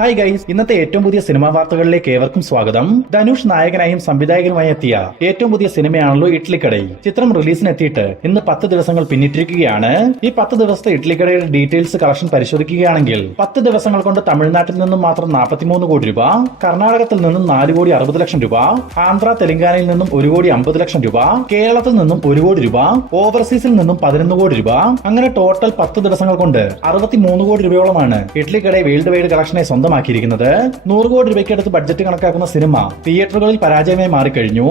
Hi guys, ഇന്നത്തെ ഏറ്റവും പുതിയ സിനിമാ വാർത്തകളിലേക്ക് ഏവർക്കും സ്വാഗതം. ധനുഷ് നായകനായും സംവിധായകനുമായി എത്തിയ ഏറ്റവും പുതിയ സിനിമയാണല്ലോ ഇഡ്ലിക്കടൈ. ചിത്രം റിലീസിന് എത്തിയിട്ട് ഇന്ന് 10 ദിവസങ്ങൾ പിന്നിട്ടിരിക്കുകയാണ്. ഈ 10 ദിവസത്തെ ഇഡ്ലിക്കടയുടെ ഡീറ്റെയിൽസ് കളക്ഷൻ പരിശോധിക്കുകയാണെങ്കിൽ 10 ദിവസങ്ങൾ കൊണ്ട് തമിഴ്നാട്ടിൽ നിന്നും മാത്രം 43 കോടി രൂപ, കർണാടകത്തിൽ നിന്നും 4 കോടി 60 ലക്ഷം രൂപ, ആന്ധ്ര തെലങ്കാനയിൽ നിന്നും 1 കോടി 50 ലക്ഷം രൂപ, കേരളത്തിൽ നിന്നും 1 കോടി രൂപ, ഓവർസീസിൽ നിന്നും 11 കോടി രൂപ, അങ്ങനെ ടോട്ടൽ 10 ദിവസങ്ങൾ കൊണ്ട് 63 കോടി രൂപയോളമാണ് ഇഡ്ലിക്കടൈ വേൾഡ് വൈഡ് കളക്ഷനെ സ്വന്തമാക്കിയിരിക്കുന്നത്. 100 കോടി രൂപയ്ക്കടുത്ത് ബഡ്ജറ്റ് കണക്കാക്കുന്ന സിനിമ തിയേറ്ററുകളിൽ പരാജയമായി മാറിക്കഴിഞ്ഞു.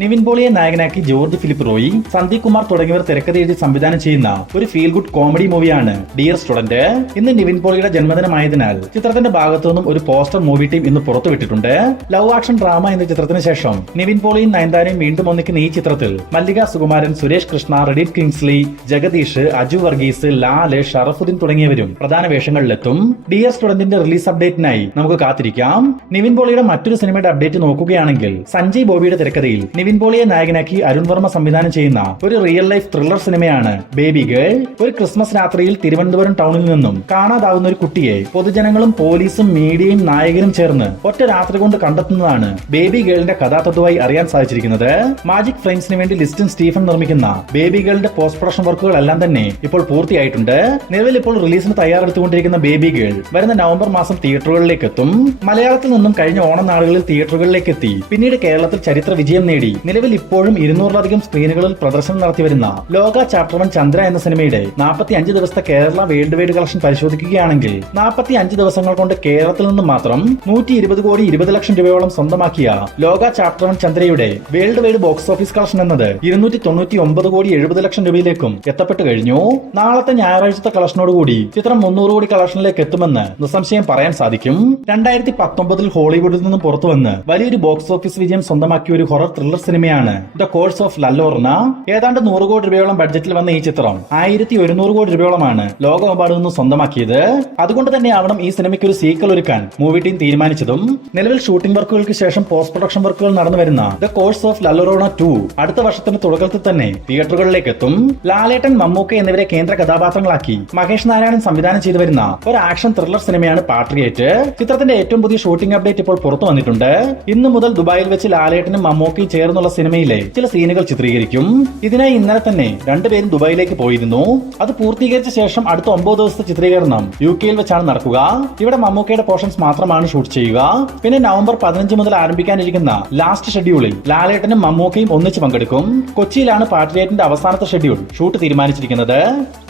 നിവിൻ പോളിയെ നായകനാക്കി ജോർജ് ഫിലിപ്പ് റോയി, സന്ദീപ് കുമാർ തുടങ്ങിയവർ തിരക്കഥ എഴുതി സംവിധാനം ചെയ്യുന്ന ഒരു ഫീൽ ഗുഡ് കോമഡി മൂവിയാണ് ഡിയർ സ്റ്റുഡന്റ്. ഇന്ന് നിവിൻ പോളിയുടെ ജന്മദിനമായതിനാൽ ചിത്രത്തിന്റെ ഭാഗത്തു നിന്നും ഒരു പോസ്റ്റർ മൂവി ടീം ഇന്ന് പുറത്തുവിട്ടിട്ടുണ്ട്. ലവ് ആക്ഷൻ ഡ്രാമ എന്ന ചിത്രത്തിന് ശേഷം നിവിൻ പോളിയും നയൻതാരയും വീണ്ടും ഒന്നിക്കുന്ന ഈ ചിത്രത്തിൽ മല്ലിക സുകുമാരൻ, സുരേഷ് കൃഷ്ണ, റെഡീത് കിങ്സ്ലി, ജഗദീഷ്, അജു വർഗീസ്, ലാല്, ഷറഫുദ്ദീൻ തുടങ്ങിയവരും പ്രധാന വേഷങ്ങളിലെത്തും. ഡിയർ സ്റ്റുഡന്റിന്റെ റിലീസ് അപ്ഡേറ്റിനായി നമുക്ക് കാത്തിരിക്കാം. നിവിൻ പോളിയുടെ മറ്റൊരു സിനിമയുടെ അപ്ഡേറ്റ് നോക്കുകയാണെങ്കിൽ സഞ്ജയ് ബോബിയുടെ തിരക്കഥയിൽ നിവിൻ പോളിയെ നായകനാക്കി അരുൺ വർമ്മ സംവിധാനം ചെയ്യുന്ന ഒരു റിയൽ ലൈഫ് ത്രില്ലർ സിനിമയാണ് ബേബി ഗേൾ. ഒരു ക്രിസ്മസ് രാത്രിയിൽ തിരുവനന്തപുരം ടൗണിൽ നിന്നും കാണാതാവുന്ന ഒരു കുട്ടിയെ പൊതുജനങ്ങളും പോലീസും മീഡിയയും നായകനും ചേർന്ന് ഒറ്റ രാത്രി കൊണ്ട് കണ്ടെത്തുന്നതാണ് ബേബി ഗേളിന്റെ കഥാതത്വമായി അറിയാൻ സാധിച്ചിരിക്കുന്നത്. മാജിക് ഫ്രെയിംസിന് വേണ്ടി ലിസ്റ്റിൻ സ്റ്റീഫൻ നിർമ്മിക്കുന്ന ബേബി ഗേളിന്റെ പോസ്റ്റ് പ്രൊഡക്ഷൻ വർക്കുകളെല്ലാം തന്നെ ഇപ്പോൾ പൂർത്തിയായിട്ടുണ്ട്. നിലവിൽ ഇപ്പോൾ റിലീസിന് തയ്യാറെടുത്തുകൊണ്ടിരിക്കുന്ന ബേബി ഗേൾ വരുന്ന നവംബർ മാസം തിയേറ്ററുകളിലേക്ക് എത്തും. മലയാളത്തിൽ നിന്നും കഴിഞ്ഞ ഓണം നാളുകളിൽ തിയേറ്ററുകളിലേക്ക് എത്തി പിന്നീട് കേരളത്തിൽ ചരിത്ര വിജയം നേടി നിലവിൽ ഇപ്പോഴും 200-ലധികം സ്ക്രീനുകളിൽ പ്രദർശനം നടത്തിവരുന്ന ലോക ചാപ്റ്റർ 1 ചന്ദ്ര എന്ന സിനിമയുടെ 45 ദിവസത്തെ കേരള വേൾഡ് വൈഡ് കളക്ഷൻ പരിശോധിക്കുകയാണെങ്കിൽ 45 ദിവസങ്ങൾ കൊണ്ട് കേരളത്തിൽ നിന്നും മാത്രം 120 കോടി 20 ലക്ഷം രൂപയോളം സ്വന്തമാക്കിയ ലോക ചാപ്റ്റർ 1 ചന്ദ്രയുടെ world wide box office collection എന്നത് 299 കോടി 70 ലക്ഷം രൂപയിലേക്കും എത്തപ്പെട്ടു കഴിഞ്ഞു. നാളത്തെ ഞായറാഴ്ചത്തെ കളക്ഷനോടുകൂടി ചിത്രം 300 കോടി കളക്ഷനിലേക്ക് എത്തുമെന്ന് നിസ്സംശയം പറയാൻ സാധിക്കും. 2019 ഹോളിവുഡിൽ നിന്നും പുറത്തുവന്ന് വലിയൊരു ബോക്സ് ഓഫീസ് വിജയം സ്വന്തമാക്കിയ ഒരു ഹൊറർ ത്രില്ലർ സിനിമയാണ് ദ കോഴ്സ് ഓഫ് ലല്ലോർന. ഏതാണ്ട് 100 കോടി രൂപയോളം ബഡ്ജറ്റിൽ വന്ന ഈ ചിത്രം 1100 കോടി രൂപയോളമാണ് ലോകമെമ്പാടും നിന്നും സ്വന്തമാക്കിയത്. അതുകൊണ്ട് തന്നെ ആവണം ഈ സിനിമയ്ക്ക് ഒരു സീക്വൽ ഒരുക്കാൻ മൂവി ടീം തീരുമാനിച്ചതും. നിലവിൽ ഷൂട്ടിംഗ് വർക്കുകൾക്ക് ശേഷം പോസ്റ്റ് പ്രൊഡക്ഷൻ വർക്കുകൾ നടന്നു വരുന്ന ദ കോഴ്സ് ഓഫ് ലല്ലോർന 2 അടുത്ത വർഷത്തിന്റെ തുടക്കത്തിൽ തന്നെ തിയേറ്ററുകളിലേക്ക് എത്തും. ലാലേട്ടൻ, മമ്മൂക്ക എന്നിവരെ കേന്ദ്ര കഥാപാത്രങ്ങളാക്കി മഹേഷ് നാരായണൻ സംവിധാനം ചെയ്തു വരുന്ന ഒരു ആക്ഷൻ ത്രില്ലർ സിനിമയാണ് പാട്രിയേറ്റ്. ചിത്രത്തിന്റെ ഏറ്റവും പുതിയ ഷൂട്ടിംഗ് അപ്ഡേറ്റ് ഇപ്പോൾ പുറത്തു വന്നിട്ടുണ്ട്. ഇന്നു മുതൽ ദുബായിൽ വെച്ച് ലാലേട്ടനും മമ്മൂക്കയും ചേർന്നുള്ള സിനിമയിലെ ചില സീനുകൾ ചിത്രീകരിക്കും. ഇതിനായി ഇന്നലെ തന്നെ രണ്ടുപേരും ദുബായിലേക്ക് പോയിരുന്നു. അത് പൂർത്തീകരിച്ച ശേഷം അടുത്ത 9 ദിവസത്തെ ചിത്രീകരണം UK വെച്ചാണ് നടക്കുക. ഇവിടെ മമ്മൂക്കയുടെ പോർഷൻസ് മാത്രമാണ് ഷൂട്ട് ചെയ്യുക. പിന്നെ നവംബർ 15 മുതൽ ആരംഭിക്കാനിരിക്കുന്ന ലാസ്റ്റ് ഷെഡ്യൂളിൽ ലാലേട്ടനും മമ്മൂക്കയും ഒന്നിച്ച് പങ്കെടുക്കും. കൊച്ചിയിലാണ് പാട്രിയേറ്റിന്റെ അവസാനത്തെ ഷെഡ്യൂൾ ഷൂട്ട് തീരുമാനിച്ചിരിക്കുന്നത്.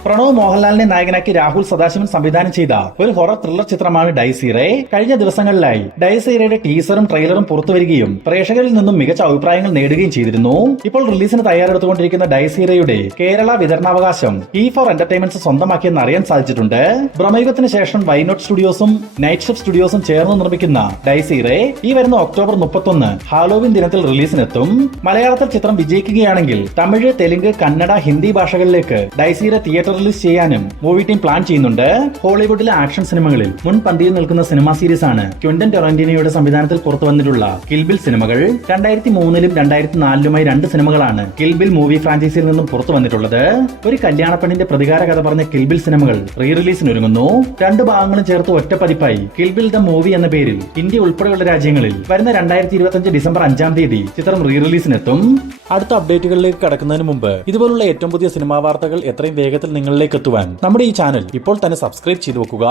പ്രണവ് മോഹൻലാലിനെ നായകനാക്കി രാഹുൽ സദാശിവൻ സംവിധാനം ചെയ്ത ഒരു ഹൊറർ ത്രില്ലർ ചിത്രമാണ് ഡൈസീറെ. കഴിഞ്ഞ ദിവസങ്ങളിലായി ഡൈസീറയുടെ ടീസറും ട്രെയിലറും പുറത്തുവരികയും പ്രേക്ഷകരിൽ നിന്നും മികച്ച അഭിപ്രായങ്ങൾ നേടുകയും ചെയ്തിരുന്നു. ഇപ്പോൾ റിലീസിന് തയ്യാറെടുത്തുകൊണ്ടിരിക്കുന്ന ഡൈസീറയുടെ കേരള വിതരണാവകാശം E4 എന്റർടൈൻമെന്റ്സ് സ്വന്തമാക്കിയെന്ന് അറിയാൻ സാധിച്ചിട്ടുണ്ട്. ബ്രഹ്മയുഗത്തിന് ശേഷം വൈനോട്ട് സ്റ്റുഡിയോസും നൈറ്റ് ഷിഫ്റ്റ് സ്റ്റുഡിയോസും ചേർന്ന് നിർമ്മിക്കുന്ന ഡൈസീറെ ഈ വരുന്ന ഒക്ടോബർ 31 ഹാലോവിൻ ദിനത്തിൽ റിലീസിനെത്തും. മലയാളത്തിൽ ചിത്രം വിജയിക്കുകയാണെങ്കിൽ തമിഴ്, തെലുങ്ക്, കന്നഡ, ഹിന്ദി ഭാഷകളിലേക്ക് ഡൈസീറെ തിയേറ്റർ റിലീസ് ചെയ്യാനും മൂവി ടീം പ്ലാൻ ചെയ്യുന്നുണ്ട്. ഹോളിവുഡിലെ ആക്ഷൻ സിനിമകളിൽ മുൻപന്തിയിൽ നിൽക്കുന്ന സിനിമാ സീരീസ് ആണ് ക്വിന്റൻ ടൊറാന്റിനോയുടെ സംവിധാനത്തിൽ പുറത്തു വന്നിട്ടുള്ള കിൽ ബിൽ സിനിമകൾ. 2003-ലും 2004-ലുമായി 2 സിനിമകളാണ് കിൽ ബിൽ മൂവി ഫ്രാഞ്ചൈസിയിൽ നിന്നും പുറത്തു വന്നിട്ടുള്ളത്. ഒരു കല്യാണപ്പെണ്ണിന്റെ പ്രതികാര കഥ പറഞ്ഞ കിൽ ബിൽ സിനിമകൾ റീ റിലീസിനൊരുങ്ങുന്നു. 2 ഭാഗങ്ങളും ചേർത്ത് ഒറ്റ പതിപ്പായി കിൽ ബിൽ ദ മൂവി എന്ന പേരിൽ ഇന്ത്യ ഉൾപ്പെടെയുള്ള രാജ്യങ്ങളിൽ വരുന്ന 2025 ഡിസംബർ 5-ാം തീയതി ചിത്രം റീ റിലീസിനെത്തും. അടുത്ത അപ്ഡേറ്റുകളിലേക്ക് കടക്കുന്നതിന് മുമ്പ് ഇതുപോലുള്ള ഏറ്റവും പുതിയ സിനിമാ വാർത്തകൾ എത്രയും വേഗത്തിൽ നിങ്ങളിലേക്ക് എത്തുവാൻ നമ്മുടെ ഈ ചാനൽ ഇപ്പോൾ തന്നെ സബ്സ്ക്രൈബ് ചെയ്തു വെക്കുക.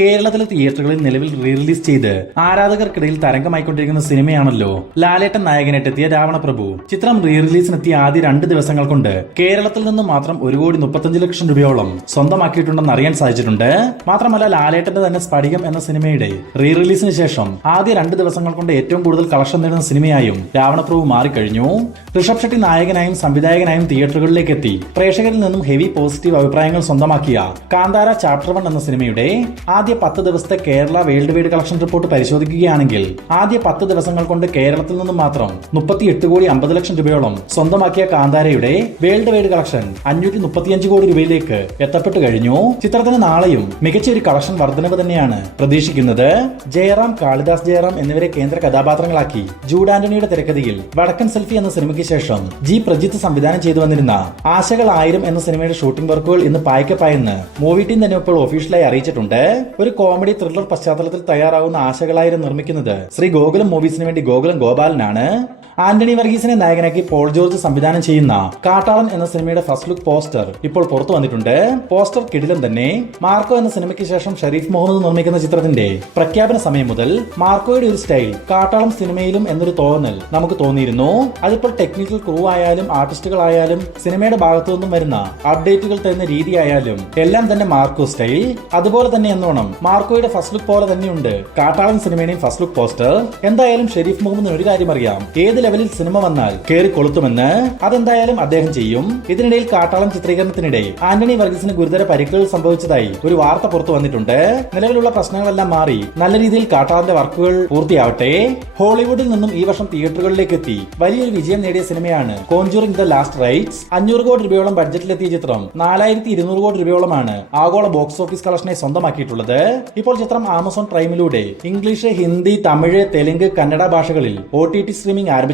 കേരളത്തിലെ തിയേറ്ററുകളിൽ നിലവിൽ റീ റിലീസ് ചെയ്ത് ആരാധകർക്കിടയിൽ തരംഗമായിക്കൊണ്ടിരിക്കുന്ന സിനിമയാണല്ലോ ലാലേട്ടൻ നായകനായിട്ടെത്തിയ രാവണപ്രഭു. ചിത്രം റീ റിലീസിനെത്തിയ ആദ്യ 2 ദിവസങ്ങൾ കൊണ്ട് കേരളത്തിൽ നിന്നും മാത്രം 1 കോടി 35 ലക്ഷം രൂപയോളം സ്വന്തമാക്കിയിട്ടുണ്ടെന്ന് അറിയാൻ സാധിച്ചിട്ടുണ്ട്. മാത്രമല്ല ലാലേട്ടന്റെ തന്നെ സ്ഫടികം എന്ന സിനിമയുടെ റീ റിലീസിന് ശേഷം ആദ്യ 2 ദിവസങ്ങൾ കൊണ്ട് ഏറ്റവും കൂടുതൽ കളക്ഷൻ നേടുന്ന സിനിമയായും രാവണപ്രഭു മാറിക്കഴിഞ്ഞു. ഋഷഭ് ഷെട്ടി നായകനായും സംവിധായകനായും തിയേറ്ററുകളിലേക്ക് എത്തി പ്രേക്ഷകരിൽ നിന്നും ഹെവി പോസിറ്റീവ് അഭിപ്രായങ്ങൾ സ്വന്തമാക്കിയ കാന്താര ചാപ്റ്റർ 1 എന്ന സിനിമയുടെ ആദ്യ 10 ദിവസത്തെ Kerala world wide collection report പരിശോധിക്കുകയാണെങ്കിൽ ആദ്യ 10 ദിവസങ്ങൾ കൊണ്ട് കേരളത്തിൽ നിന്നും മാത്രം 38 കോടി 50 ലക്ഷം രൂപയോളം സ്വന്തമാക്കിയ കാന്താരയുടെ വേൾഡ് വൈഡ് കളക്ഷൻ 535 കോടി രൂപയിലേക്ക് എത്തപ്പെട്ടു കഴിഞ്ഞു. ചിത്രത്തിന് നാളെയും മികച്ച ഒരു കളക്ഷൻ വർധനവ് തന്നെയാണ് പ്രതീക്ഷിക്കുന്നത്. ജയറാം, കാളിദാസ് ജയറാം എന്നിവരെ കേന്ദ്ര കഥാപാത്രങ്ങളാക്കി ജൂഡ് ആന്റണിയുടെ തിരക്കഥയിൽ വടക്കൻ സെൽഫി എന്ന സിനിമയ്ക്ക് ശേഷം ജി പ്രജിത്ത് സംവിധാനം ചെയ്തു വന്നിരുന്ന ആശകൾ 1000 എന്ന സിനിമയുടെ ഷൂട്ടിംഗ് വർക്കുകൾ ഇന്ന് പായ്ക്കപ്പായെന്ന് മൂവി ടീം തന്നെ ഇപ്പോൾ ഒഫീഷ്യലായി അറിയിച്ചിട്ടുണ്ട്. ഒരു കോമഡി ത്രില്ലർ പശ്ചാത്തലത്തിൽ തയ്യാറാവുന്ന ആശകളായിരം നിർമ്മിക്കുന്നത് ശ്രീ ഗോകുലം മൂവീസിന് വേണ്ടി ഗോകുലം ഗോപാലനാണ്. ആന്റണി വർഗീസിനെ നായകനാക്കി പോൾ ജോർജ് സംവിധാനം ചെയ്യുന്ന കാട്ടാളൻ എന്ന സിനിമയുടെ ഫസ്റ്റ് ലുക്ക് പോസ്റ്റർ ഇപ്പോൾ പുറത്തു വന്നിട്ടുണ്ട്. പോസ്റ്റർ കിടിലം തന്നെ. മാർക്കോ എന്ന സിനിമയ്ക്ക് ശേഷം ഷരീഫ് മുഹമ്മദ് നിർമ്മിക്കുന്ന ചിത്രത്തിന്റെ പ്രഖ്യാപന സമയം മുതൽ മാർക്കോയുടെ ഒരു സ്റ്റൈൽ കാട്ടാളം സിനിമയിലും എന്നൊരു തോന്നൽ നമുക്ക് തോന്നിയിരുന്നു. അതിപ്പോൾ ടെക്നിക്കൽ ക്രൂ ആയാലും ആർട്ടിസ്റ്റുകളായാലും സിനിമയുടെ ഭാഗത്തു നിന്നും വരുന്ന അപ്ഡേറ്റുകൾ തരുന്ന രീതിയായാലും എല്ലാം തന്നെ മാർക്കോ സ്റ്റൈൽ. അതുപോലെ തന്നെ എന്നോണം മാർക്കോയുടെ ഫസ്റ്റ് ലുക്ക് പോലെ തന്നെയുണ്ട് കാട്ടാളൻ സിനിമയുടെയും ഫസ്റ്റ് ലുക്ക് പോസ്റ്റർ. എന്തായാലും ഷെരീഫ് മുഹമ്മദിന് ഒരു കാര്യം അറിയാം, ഏത് ലെവലിൽ സിനിമ വന്നാൽ കേറി കൊളുത്തുമെന്ന്. അതെന്തായാലും അദ്ദേഹം ചെയ്യും. ഇതിനിടയിൽ കാട്ടാളം ചിത്രീകരണത്തിനിടെ ആന്റണി വർഗീസിന് ഗുരുതര പരിക്കുകൾ സംഭവിച്ചതായി ഒരു വാർത്ത പുറത്തു വന്നിട്ടുണ്ട്. നിലവിലുള്ള പ്രശ്നങ്ങളെല്ലാം മാറി നല്ല രീതിയിൽ കാട്ടാളന്റെ വർക്കുകൾ പൂർത്തിയാവട്ടെ. ഹോളിവുഡിൽ നിന്നും ഈ വർഷം തിയേറ്ററുകളിലേക്ക് എത്തി വലിയൊരു വിജയം നേടിയ സിനിമയാണ് കോൺജൂറിംഗ് ദ ലാസ്റ്റ് റൈറ്റ്സ്. 500 കോടി രൂപയോളം ബഡ്ജറ്റിലെത്തിയ ചിത്രം 4200 കോടി രൂപയോളമാണ് ആഗോള ബോക്സ് ഓഫീസ് കളക്ഷനെ സ്വന്തമാക്കിയിട്ടുള്ളത്. ഇപ്പോൾ ചിത്രം ആമസോൺ പ്രൈമിലൂടെ ഇംഗ്ലീഷ്, ഹിന്ദി, തമിഴ്, തെലുങ്ക്, കന്നഡ ഭാഷകളിൽ OTT സ്ട്രീമിംഗ് ആരംഭിച്ചിട്ടുണ്ട്.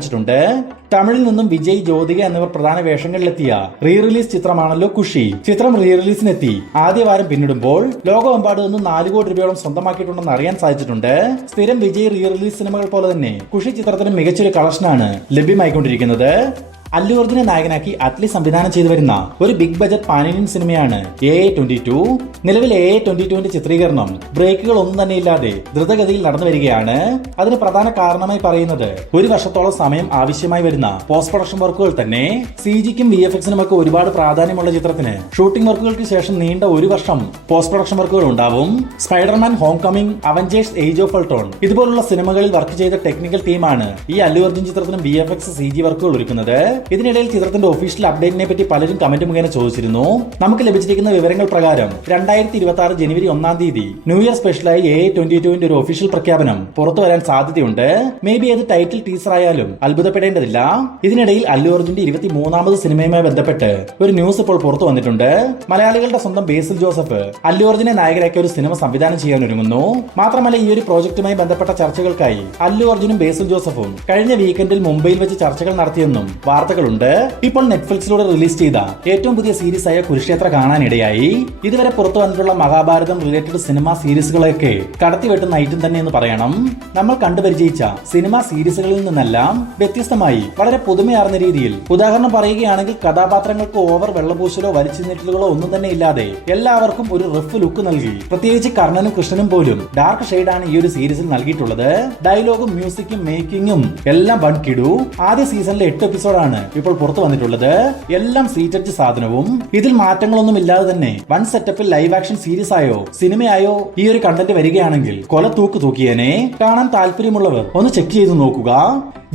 തമിഴിൽ നിന്നും വിജയ്, ജ്യോതിക എന്നിവർ പ്രധാന വേഷങ്ങളിലെത്തിയ റീ റിലീസ് ചിത്രമാണല്ലോ ഖുഷി. ചിത്രം റീ റിലീസിനെത്തി ആദ്യ വാരം പിന്നിടുമ്പോൾ ലോകമെമ്പാടും നിന്നും 4 കോടി രൂപയോളം സ്വന്തമാക്കിയിട്ടുണ്ടെന്ന് അറിയാൻ സാധിച്ചിട്ടുണ്ട്. സ്ഥിരം വിജയ് റീ റിലീസ് സിനിമകൾ പോലെ തന്നെ ഖുഷി ചിത്രത്തിന് മികച്ചൊരു കളക്ഷനാണ് ലഭ്യമായിക്കൊണ്ടിരിക്കുന്നത്. അല്ലു അർജുനെ നായകനാക്കി അറ്റ്ലി സംവിധാനം ചെയ്തു വരുന്ന ഒരു ബിഗ് ബജറ്റ് പാൻ ഇന്ത്യൻ സിനിമയാണ് AA22. നിലവിൽ AA22ന്റെ ചിത്രീകരണം ബ്രേക്കുകൾ ഒന്നും തന്നെ ഇല്ലാതെ ദ്രുതഗതിയിൽ നടന്നു വരികയാണ്. അതിന് പ്രധാന കാരണമായി പറയുന്നത് ഒരു വർഷത്തോളം സമയം ആവശ്യമായി വരുന്ന പോസ്റ്റ് പ്രൊഡക്ഷൻ വർക്കുകൾ തന്നെ. CGക്കും VFXനും ഒക്കെ ഒരുപാട് പ്രാധാന്യമുള്ള ചിത്രത്തിന് ഷൂട്ടിംഗ് വർക്കുകൾക്ക് ശേഷം നീണ്ട ഒരു വർഷം പോസ്റ്റ് പ്രൊഡക്ഷൻ വർക്കുകൾ ഉണ്ടാവും. Spiderman, home coming, Avengers, age of Ultron ഇതുപോലുള്ള സിനിമകളിൽ വർക്ക് ചെയ്ത ടെക്നിക്കൽ ടീമാണ് ഈ അല്ലു അർജുൻ ചിത്രത്തിനും VFX CG വർക്കുകൾ ഒരുക്കുന്നത്. ഇതിനിടയിൽ ചിത്രത്തിന്റെ ഒഫീഷ്യൽ അപ്ഡേറ്റിനെ പറ്റി പലരും കമന്റ് മുഖേന ചോദിച്ചിരുന്നു. നമുക്ക് ലഭിച്ചിരിക്കുന്ന വിവരങ്ങൾ പ്രകാരം 2026 ജനുവരി 1-ാം തീയതി ന്യൂ ഇയർ സ്പെഷ്യലായി AA22ന്റെ ഒരു ഒഫീഷ്യൽ പ്രഖ്യാപനം പുറത്തു വരാൻ സാധ്യതയുണ്ട്. മേ ബി അത് ടൈറ്റിൽ ടീസർ ആയാലും അത്ഭുതപ്പെടേണ്ടതില്ല. ഇതിനിടയിൽ അല്ലു അർജുന്റെ 23ാമത് സിനിമയുമായി ബന്ധപ്പെട്ട് ഒരു ന്യൂസ് ഇപ്പോൾ പുറത്തു വന്നിട്ടുണ്ട്. മലയാളികളുടെ സ്വന്തം ബേസിൽ ജോസഫ് അല്ലു അർജുനെ നായകനാക്കി ഒരു സിനിമ സംവിധാനം ചെയ്യാൻ ഒരുങ്ങുന്നു. മാത്രമല്ല ഈ ഒരു പ്രോജക്റ്റുമായി ബന്ധപ്പെട്ട ചർച്ചകൾക്കായി അല്ലു അർജുനും ബേസിൽ ജോസഫും കഴിഞ്ഞ വീക്കെൻഡിൽ മുംബൈയിൽ വെച്ച് ചർച്ചകൾ നടത്തിയെന്നും വാർത്തകളുണ്ട്. ഇപ്പോൾ നെറ്റ്ഫ്ലിക്സിലൂടെ റിലീസ് ചെയ്ത ഏറ്റവും പുതിയ സീരീസ് ആയ കുരുക്ഷേത്ര കാണാനിടയായി. ഇതുവരെ പുറത്തു വന്നിട്ടുള്ള മഹാഭാരതം റിലേറ്റഡ് സിനിമ സീരീസുകളൊക്കെ കടത്തിവെട്ടുന്ന ഐറ്റം തന്നെ എന്ന് പറയണം. നമ്മൾ കണ്ടുപരിചയിച്ച സിനിമ സീരീസുകളിൽ നിന്നെല്ലാം വ്യത്യസ്തമായി വളരെ പുതുമയാർന്ന രീതിയിൽ, ഉദാഹരണം പറയുകയാണെങ്കിൽ കഥാപാത്രങ്ങൾക്ക് ഓവർ വെള്ളപൂശലോ വലിച്ചു നീട്ടലുകളോ ഒന്നും തന്നെ ഇല്ലാതെ എല്ലാവർക്കും ഒരു റഫ് ലുക്ക് നൽകി. പ്രത്യേകിച്ച് കർണനും കൃഷ്ണനും പോലും ഡാർക്ക് ഷെയ്ഡാണ് ഈ ഒരു സീരീസിൽ നൽകിയിട്ടുള്ളത്. ഡയലോഗും മ്യൂസിക്കും മേക്കിങ്ങും എല്ലാം വൺ കിടു. ആദ്യ സീസണിലെ 8 എപ്പിസോഡാണ് ഇപ്പോൾ പുറത്തു വന്നിട്ടുള്ളത്. എല്ലാം സീറ്റഡ് സാധനവും. ഇതിൽ മാറ്റങ്ങളൊന്നും ഇല്ലാതെ തന്നെ വൺ സെറ്റപ്പിൽ ലൈവ് ആക്ഷൻ സീരീസ് ആയോ സിനിമയായോ ഈ ഒരു കണ്ടന്റ് വരികയാണെങ്കിൽ കൊല തൂക്കിയേനെ. കാണാൻ താല്പര്യമുള്ളവർ ഒന്ന് ചെക്ക് ചെയ്ത് നോക്കുക.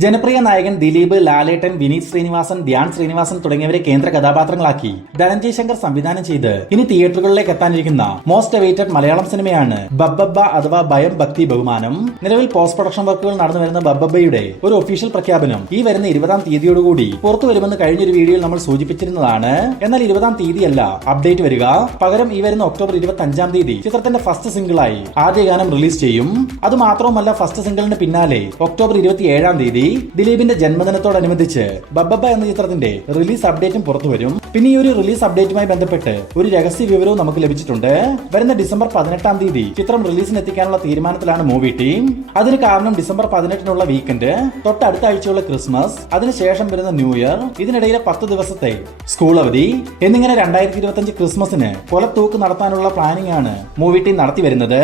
ജനപ്രിയ നായകൻ ദിലീപ്, ലാലേട്ടൻ, വിനീത് ശ്രീനിവാസൻ, ധ്യാൻ ശ്രീനിവാസൻ തുടങ്ങിയവരെ കേന്ദ്ര കഥാപാത്രങ്ങളാക്കി ധനഞ്ജയ് ശങ്കർ സംവിധാനം ചെയ്ത് ഇനി തിയേറ്ററുകളിലേക്ക് എത്താനിരിക്കുന്ന മോസ്റ്റ് അവൈറ്റഡ് മലയാളം സിനിമയാണ് ബബ്ബബ്ബ അഥവാ ഭയം, ഭക്തി, ബഹുമാനം. നിലവിൽ പോസ്റ്റ് പ്രൊഡക്ഷൻ വർക്കുകൾ നടന്നു വരുന്ന ബബ്ബബ്ബയുടെ ഒരു ഒഫീഷ്യൽ പ്രഖ്യാപനം ഈ വരുന്ന 20-ാം തീയതിയോടുകൂടി പുറത്തു വരുമെന്ന് കഴിഞ്ഞൊരു വീഡിയോയിൽ നമ്മൾ സൂചിപ്പിച്ചിരുന്നതാണ്. എന്നാൽ 20-ാം തീയതിയല്ല അപ്ഡേറ്റ് വരിക. പകരം ഈ വരുന്ന ഒക്ടോബർ 25-ാം തീയതി ചിത്രത്തിന്റെ ഫസ്റ്റ് സിംഗിളായി ആദ്യ ഗാനം റിലീസ് ചെയ്യും. അത് മാത്രവുമല്ല, ഫസ്റ്റ് സിംഗിളിന് പിന്നാലെ ഒക്ടോബർ 27-ാം തീയതി ദിലീപിന്റെ ജന്മദിനത്തോടനുബന്ധിച്ച് ബബ്ബബ്ബ എന്ന ചിത്രത്തിന്റെ റിലീസ് അപ്ഡേറ്റും പുറത്തു വരും. പിന്നെ ഈ ഒരു റിലീസ് അപ്ഡേറ്റുമായി ബന്ധപ്പെട്ട് ഒരു രഹസ്യ വിവരവും നമുക്ക് ലഭിച്ചിട്ടുണ്ട്. വരുന്ന ഡിസംബർ 18-ാം തീയതി ചിത്രം റിലീസിന് എത്തിക്കാനുള്ള തീരുമാനത്തിലാണ് മൂവി ടീം. അതിന് കാരണം ഡിസംബർ 18-നുള്ള വീക്കെൻഡ്, തൊട്ടടുത്ത ആഴ്ചയുള്ള ക്രിസ്മസ്, അതിനുശേഷം വരുന്ന ന്യൂ ഇയർ, ഇതിനിടയിലെ 10 ദിവസത്തെ സ്കൂൾ അവധി എന്നിങ്ങനെ 2025 ക്രിസ്മസിന് കൊലത്തൂക്ക് നടത്താനുള്ള പ്ലാനിംഗ് ആണ് മൂവി ടീം നടത്തി വരുന്നത്.